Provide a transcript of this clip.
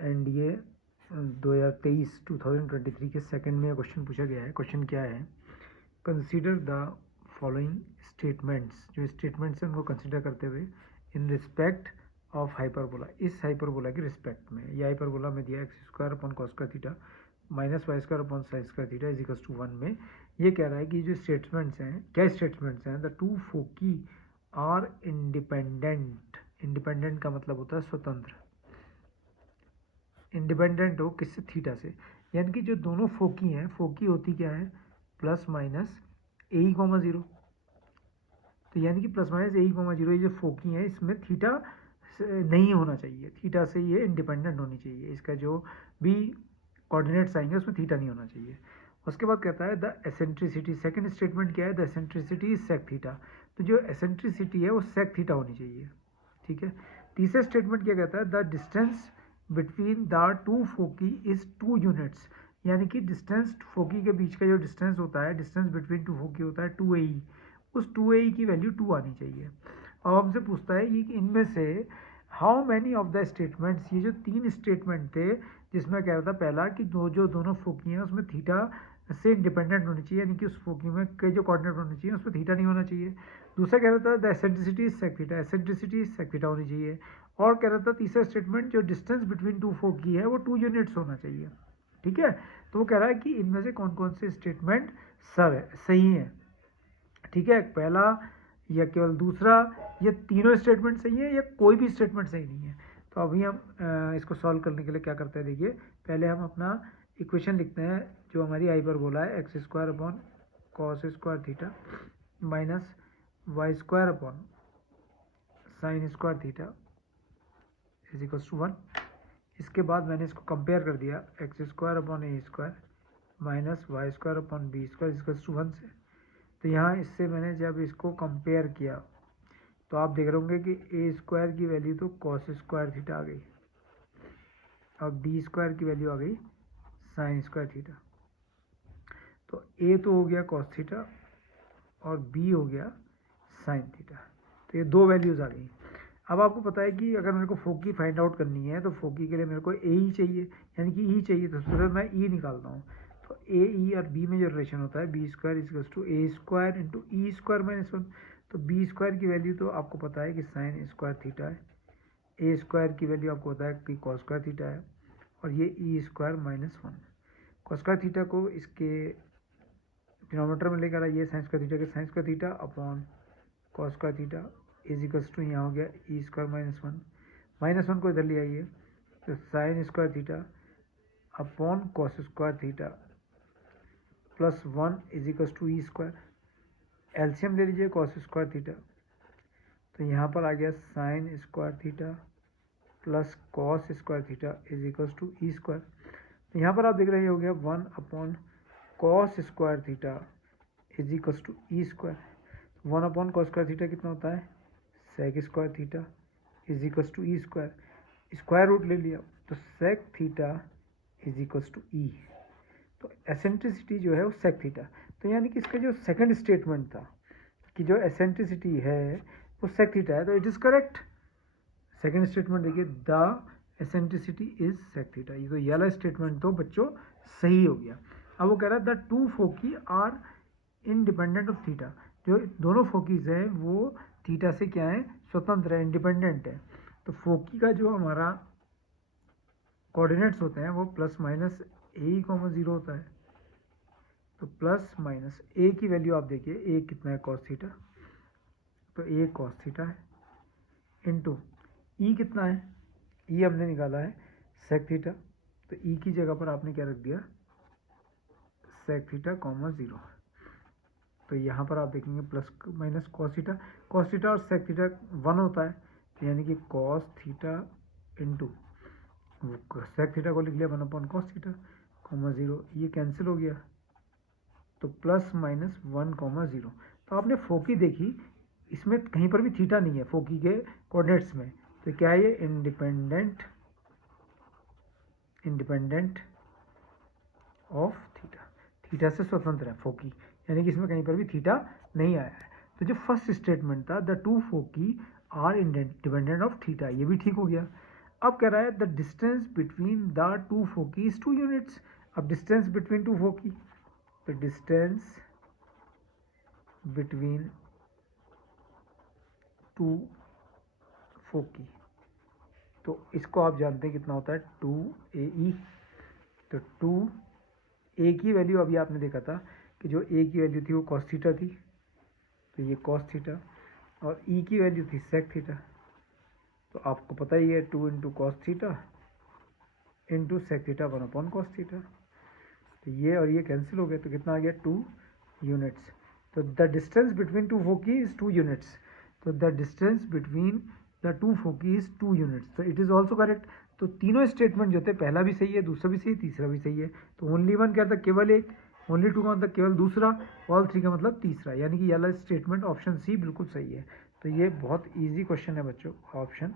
NDA 2023 के second में question पूछा गया है। क्वेश्चन क्या है, कंसीडर द फॉलोइंग स्टेटमेंट्स, जो स्टेटमेंट्स हैं उनको कंसीडर करते हुए इन रिस्पेक्ट ऑफ हाइपरबोला, इस हाइपरबोला के रिस्पेक्ट में। ये हाइपरबोला में दिया एक्स स्क्वायर अपॉन कॉस का theta minus y square upon sine square theta is equals to 1 में ये कह रहा है कि जो स्टेटमेंट्स हैं, क्या स्टेटमेंट्स हैं, the two foci are independent. Independent का मतलब होता है स्वतंत्र, इंडिपेंडेंट हो किससे, थीटा से। यानी कि जो दोनों फोकी हैं, फोकी होती क्या है, प्लस माइनस ए कॉमा जीरो। तो यानी कि प्लस माइनस ए कॉमा जीरो, ये जो फोकी हैं इसमें थीटा नहीं होना चाहिए, थीटा से ये इंडिपेंडेंट होनी चाहिए। इसका जो भी कोऑर्डिनेट्स आएंगे उसमें थीटा नहीं होना चाहिए। उसके बाद कहता है द एसेंट्रिसिटी, सेकंड स्टेटमेंट क्या है, the eccentricity is sec theta. तो जो एसेंट्रिसिटी है वो सेक थीटा होनी चाहिए, ठीक है। तीसरा स्टेटमेंट क्या कहता है, the distance between the two foci is 2 units. यानी कि डिस्टेंस फोकी के बीच का जो डिस्टेंस होता है, डिस्टेंस बिटवीन टू फोकी होता है 2AE, उस 2AE की वैल्यू 2 आनी चाहिए। अब हमसे पूछता है कि इनमें से how many of the statements, ये जो 3 स्टेटमेंट थे जिसमें कह रहा था पहला कि जो दोनों फोकी हैं उसमें थीटा से इंडिपेंडेंट होनी चाहिए, यानी कि उस फोकी में के जो कोऑर्डिनेट होने चाहिए उसमें थीटा नहीं होना चाहिए। दूसरा कह रहा था the eccentricity is sec theta, eccentricity is sec theta होनी चाहिए। और कह रहा था तीसरा स्टेटमेंट जो डिस्टेंस बिटवीन टू फोकी है वो 2 यूनिट्स होना चाहिए, ठीक है। तो वो कह रहा है कि इनमें से कौन कौन से स्टेटमेंट सही है, ठीक है। पहला या केवल दूसरा, ये तीनों स्टेटमेंट सही है या कोई भी स्टेटमेंट सही नहीं है। तो अभी हम इसको सॉल्व करने के लिए क्या करते हैं, देखिए पहले हम अपना इक्वेशन लिखते हैं जो हमारी हाइपरबोला है, x square upon cos square theta minus y square upon sine square theta is equals to 1। इसके बाद मैंने इसको कंपेयर कर दिया, x square upon a square minus y square upon b square is equals to 1 से। तो यहाँ इससे मैंने जब इसको कंपेयर किया तो आप देख रहे होंगे कि ए स्क्वायर की वैल्यू तो कॉस स्क्वायर थीटा आ गई और बी स्क्वायर की वैल्यू आ गई साइन स्क्वायर थीटा। तो ए तो हो गया कॉस थीटा और बी हो गया साइन थीटा, तो ये दो वैल्यूज़ आ गई। अब आपको पता है कि अगर मेरे को फोकी फाइंड आउट करनी है तो फोकी के लिए मेरे को ए ही चाहिए, यानी कि ई चाहिए, तो सबसे पहले मैं ई निकालता हूँ। तो ए ई और बी में जो रिलेशन होता है b square is to a square into e square minus 1। तो बी स्क्वायर की वैल्यू तो आपको पता है कि साइन स्क्वायर थीटा है, ए स्क्वायर की वैल्यू आपको पता है कि कॉस स्क्वायर थीटा है, और ये e square minus 1। Cos square theta को इसके डिनोमिनेटर में लेकर आइए, साइन स्क्वायर थीटा के sine square theta upon cos square theta is equals to यहाँ हो गया ई स्क्वायर माइनस 1 को इधर ले आइए, तो sine square theta upon cos square theta plus 1 is equals to e square. LCM ले लीजिए कॉस स्क्वायर थीटा, तो यहाँ पर आ गया sine square theta plus cos square theta is equals to e square. तो यहाँ पर आप देख रहे हो गया 1 upon cos square theta is equals to e square. 1 upon cos square theta कितना होता है, sec square theta is equals to e square, square root ले लिया तो sec theta is equals to e. तो एसेंट्रिसिटी जो है वो सेक थीटा। तो यानी कि इसका जो सेकंड स्टेटमेंट था कि जो एसेंट्रिसिटी है वो सेक थीटा है, तो it is correct. Second statement देखिए, the eccentricity is sec theta, ये तो ये वाला स्टेटमेंट तो बच्चों सही हो गया। अब वो कह रहा है the two foci are independent of theta, जो दोनों फोकीज हैं वो थीटा से क्या है, स्वतंत्र है, इंडिपेंडेंट है। तो फोकी का जो हमारा कोऑर्डिनेट्स होते हैं वो प्लस माइनस ए कॉमा जीरो होता है। तो प्लस माइनस ए की वैल्यू आप देखिए, ए कितना है कॉस थीटा, तो ए कॉस थीटा है, इनटू ई कितना है, ई हमने निकाला है सेक थीटा, तो ई की जगह पर आपने क्या रख दिया, सेक थीटा कॉमा जीरो। तो यहाँ पर आप देखेंगे प्लस माइनस कॉस थीटा और सेक थीटा 1 होता है, तो यानी कि cos theta into sec theta को लिख लिया 1 upon cos theta comma zero, ये कैंसिल हो गया, तो प्लस माइनस 1 कॉमा जीरो। तो आपने फोकी देखी, इसमें कहीं पर भी थीटा नहीं है फोकी के कोऑर्डिनेट्स में, तो क्या है ये इंडिपेंडेंट ऑफ थीटा, थीटा से स्वतंत्र है फोकी, यानी कि इसमें कहीं पर भी थीटा नहीं आया है। तो जो फर्स्ट स्टेटमेंट था the two foci are independent of theta, ये भी ठीक हो गया। अब कह रहा है the distance between the two foci is 2 units. अब डिस्टेंस बिटवीन टू फोकी, तो डिस्टेंस बिटवीन टू फोकी, तो इसको आप जानते हैं कितना होता है 2AE। तो 2A की वैल्यू अभी आपने देखा था कि जो A की वैल्यू थी वो कॉस थीटा थी, तो ये कॉस थीटा, और E की वैल्यू थी सेक थीटा। तो आपको पता ही है 2 into cos theta into sec theta 1 cos theta. तो ये और ये कैंसिल हो गए, तो कितना आ गया 2 यूनिट्स। तो the distance between two foci is 2 units. तो the distance between the two foci is 2 units. तो इट इज़ ऑल्सो करेक्ट। तो तीनों स्टेटमेंट जो थे, पहला भी सही है, दूसरा भी सही है, तीसरा भी सही है। तो ओनली वन क्या था, केवल एक। ओनली टू का मतलब केवल दूसरा, ऑल थ्री का मतलब तीसरा, यानी कि ये वाला स्टेटमेंट ऑप्शन सी बिल्कुल सही है। तो ये बहुत ईजी क्वेश्चन है बच्चों, ऑप्शन